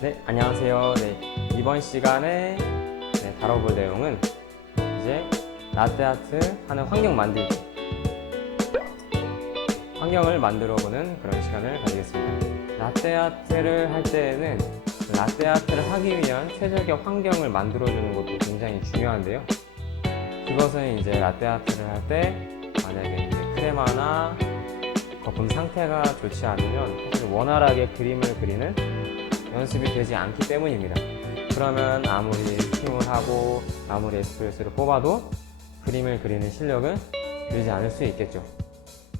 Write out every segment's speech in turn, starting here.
네, 안녕하세요. 네, 이번 시간에 다뤄볼 내용은 이제 라떼아트 하는 환경 만들기, 환경을 만들어 보는 그런 시간을 가지겠습니다. 라떼아트를 할 때에는 라떼아트를 하기 위한 최적의 환경을 만들어 주는 것도 굉장히 중요한데요. 그것은 이제 라떼아트를 할 때 만약에 이제 크레마나 거품 상태가 좋지 않으면 사실 원활하게 그림을 그리는 연습이 되지 않기 때문입니다. 그러면 아무리 팀을 하고 아무리 에스프레소를 뽑아도 그림을 그리는 실력은 늘지 않을 수 있겠죠.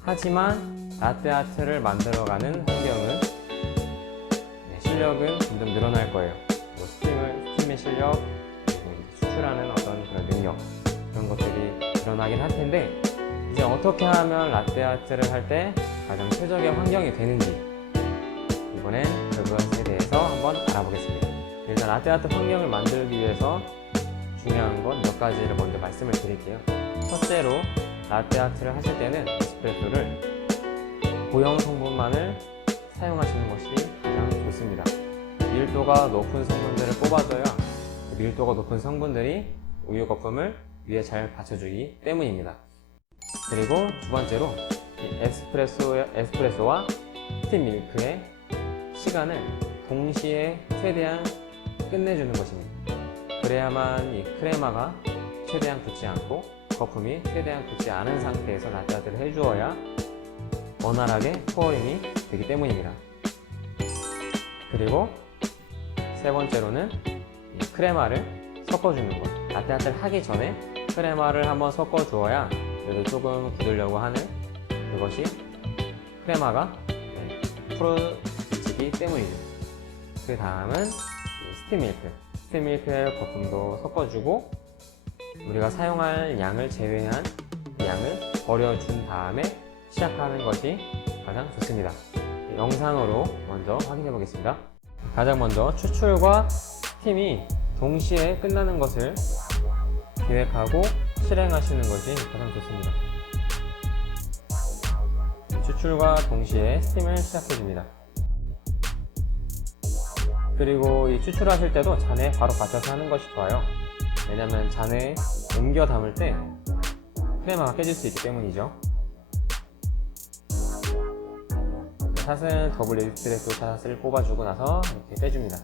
하지만 라떼아트를 만들어가는 환경은 실력은 점점 늘어날 거예요. 뭐 스팀의 실력, 그리고 수출하는 어떤 그런 능력, 그런 것들이 늘어나긴 할 텐데, 이제 어떻게 하면 라떼아트를 할 때 가장 최적의 환경이 되는지 이번엔 그것에 대해서 한번 알아보겠습니다. 일단 라떼아트 환경을 만들기 위해서 중요한 것 몇 가지를 먼저 말씀을 드릴게요. 첫째로 라떼아트를 하실 때는 에스프레소를 고형 성분만을 사용하시는 것이 가장 좋습니다. 밀도가 높은 성분들을 뽑아줘야 밀도가 높은 성분들이 우유 거품을 위에 잘 받쳐주기 때문입니다. 그리고 두 번째로 에스프레소와 스팀 밀크의 시간을 동시에 최대한 끝내주는 것입니다. 그래야만 이 크레마가 최대한 굳지 않고 거품이 최대한 굳지 않은 상태에서 라떼아트를 해주어야 원활하게 포어링이 되기 때문입니다. 그리고 세 번째로는 이 크레마를 섞어주는 것. 라떼아트를 하기 전에 크레마를 한번 섞어주어야 그래도 조금 굳으려고 하는 그것이 크레마가 풀어지기 때문이죠. 그 다음은 스팀 밀크의 거품도 섞어주고 우리가 사용할 양을 제외한 양을 버려준 다음에 시작하는 것이 가장 좋습니다. 영상으로 먼저 확인해 보겠습니다. 가장 먼저 추출과 스팀이 동시에 끝나는 것을 계획하고 실행하시는 것이 가장 좋습니다. 추출과 동시에 스팀을 시작해줍니다. 그리고 이 추출하실 때도 잔에 바로 받쳐서 하는 것이 좋아요. 왜냐하면 잔에 옮겨 담을 때 크레마가 깨질 수 있기 때문이죠. 샷은 더블 에스프레소 샷을 뽑아주고 나서 이렇게 빼줍니다.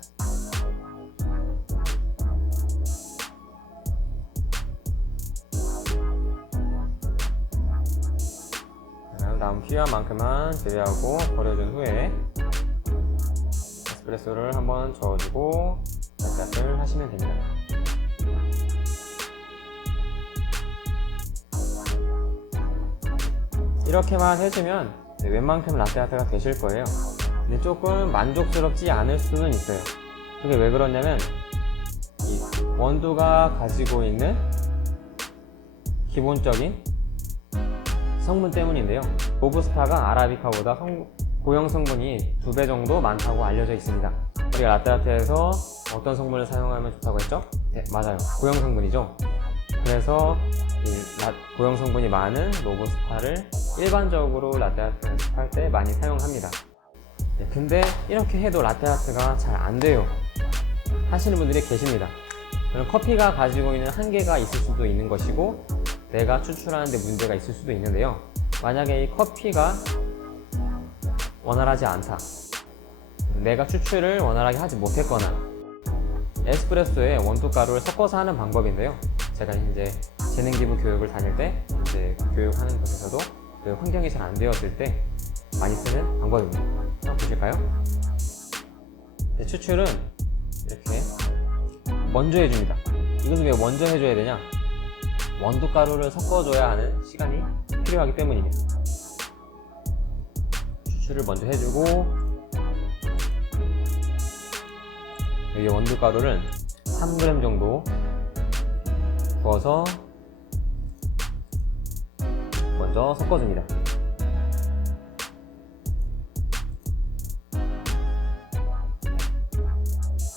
다음 필요한 만큼만 제외하고 버려준 후에 에스프레소를 한번 저어주고 라떼아트를 하시면 됩니다. 이렇게만 해주면 웬만큼 라떼아트가 되실 거예요. 근데 조금 만족스럽지 않을 수는 있어요. 그게 왜 그러냐면 이 원두가 가지고 있는 기본적인 성분 때문인데요. 로부스타가 아라비카보다 고형 성분이 2배 정도 많다고 알려져 있습니다. 우리가 라떼아트에서 어떤 성분을 사용하면 좋다고 했죠? 네, 맞아요. 고형 성분이죠. 그래서 이 고형 성분이 많은 로부스타를 일반적으로 라떼아트 연습할 때 많이 사용합니다. 네, 근데 이렇게 해도 라떼아트가 잘 안 돼요 하시는 분들이 계십니다. 그럼 커피가 가지고 있는 한계가 있을 수도 있는 것이고 내가 추출하는데 문제가 있을 수도 있는데요. 만약에 이 커피가 원활하지 않다, 내가 추출을 원활하게 하지 못했거나 에스프레소에 원두가루를 섞어서 하는 방법인데요. 제가 이제 재능기부 교육을 다닐 때 이제 교육하는 곳에서도 그 환경이 잘 안 되었을 때 많이 쓰는 방법입니다. 한번 보실까요? 추출은 이렇게 먼저 해줍니다. 이것은 왜 먼저 해줘야 되냐? 원두가루를 섞어줘야 하는 시간이 필요하기 때문입니다. 추출을 먼저 해주고 여기 원두가루를 3g 정도 부어서 먼저 섞어줍니다.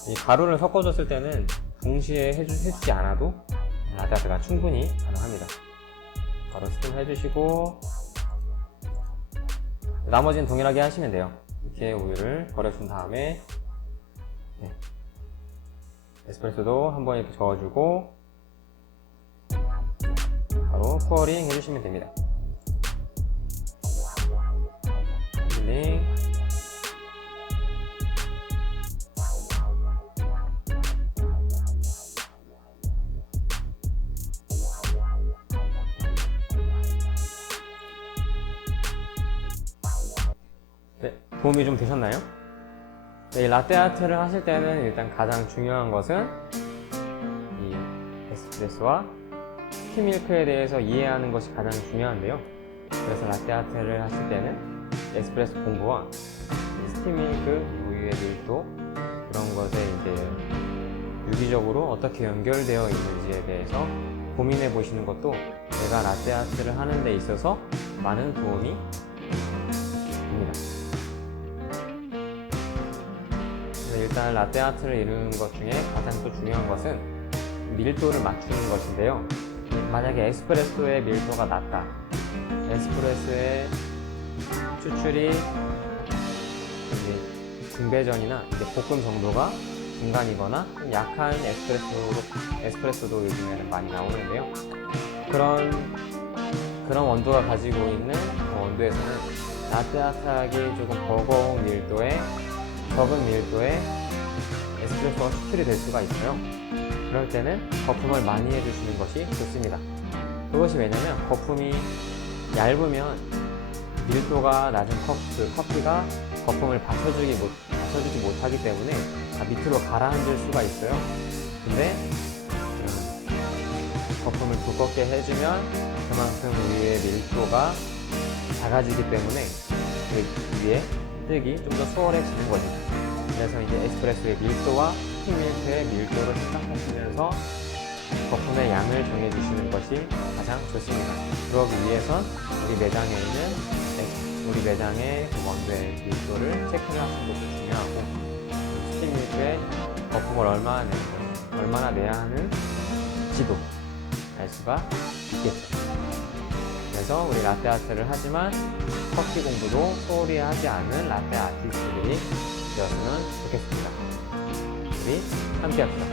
이 가루를 섞어줬을 때는 동시에 해주지 않아도 라떼아트가 충분히 가능합니다. 가루 스팀 해주시고 나머지는 동일하게 하시면 돼요. 이렇게 우유를 버려준 다음에 네. 에스프레소도 한번 이렇게 저어주고 바로 푸어링 해주시면 됩니다. 힐링. 네, 도움이 좀 되셨나요? 네, 이 라떼 아트를 하실 때는 일단 가장 중요한 것은 이 에스프레소와 스팀밀크에 대해서 이해하는 것이 가장 중요한데요. 그래서 라떼 아트를 하실 때는 에스프레소 공부와 스팀밀크, 우유의 밀도 그런 것에 이제 유기적으로 어떻게 연결되어 있는지에 대해서 고민해 보시는 것도 내가 라떼 아트를 하는 데 있어서 많은 도움이 됩니다. 일단 라떼 아트를 이루는 것 중에 가장 또 중요한 것은 밀도를 맞추는 것인데요. 만약에 에스프레소의 밀도가 낮다, 에스프레소의 추출이 중배전이나 볶음 정도가 중간이거나 좀 약한 에스프레소도 요즘에는 많이 나오는데요. 그런 원도가 가지고 있는 원도에서는 라떼 아트하기 조금 버거운 밀도의 적은 밀도의 에스프레소가 추출이 될 수가 있어요. 그럴 때는 거품을 많이 해주시는 것이 좋습니다. 그것이 왜냐면 거품이 얇으면 밀도가 낮은 커피가 거품을 받쳐주지 못하기 때문에 밑으로 가라앉을 수가 있어요. 근데 거품을 두껍게 해주면 그만큼 우유의 밀도가 작아지기 때문에 그 위에 뜨기 좀 더 수월해지는 거죠. 그래서 이제 에스프레소의 밀도와 스팀밀크의 밀도를 생각하시면서 거품의 양을 정해주시는 것이 가장 좋습니다. 그러기 위해선 우리 매장의 그 원두의 밀도를 체크를 하시는 것도 중요하고, 스팀밀크에 거품을 얼마나 내야 하는지도 알 수가 있겠죠. 그래서 우리 라떼 아트를 하지만 커피 공부도 소홀히 하지 않은 라떼 아티스트들이 되었으면 좋겠습니다. 우리 함께 합시다.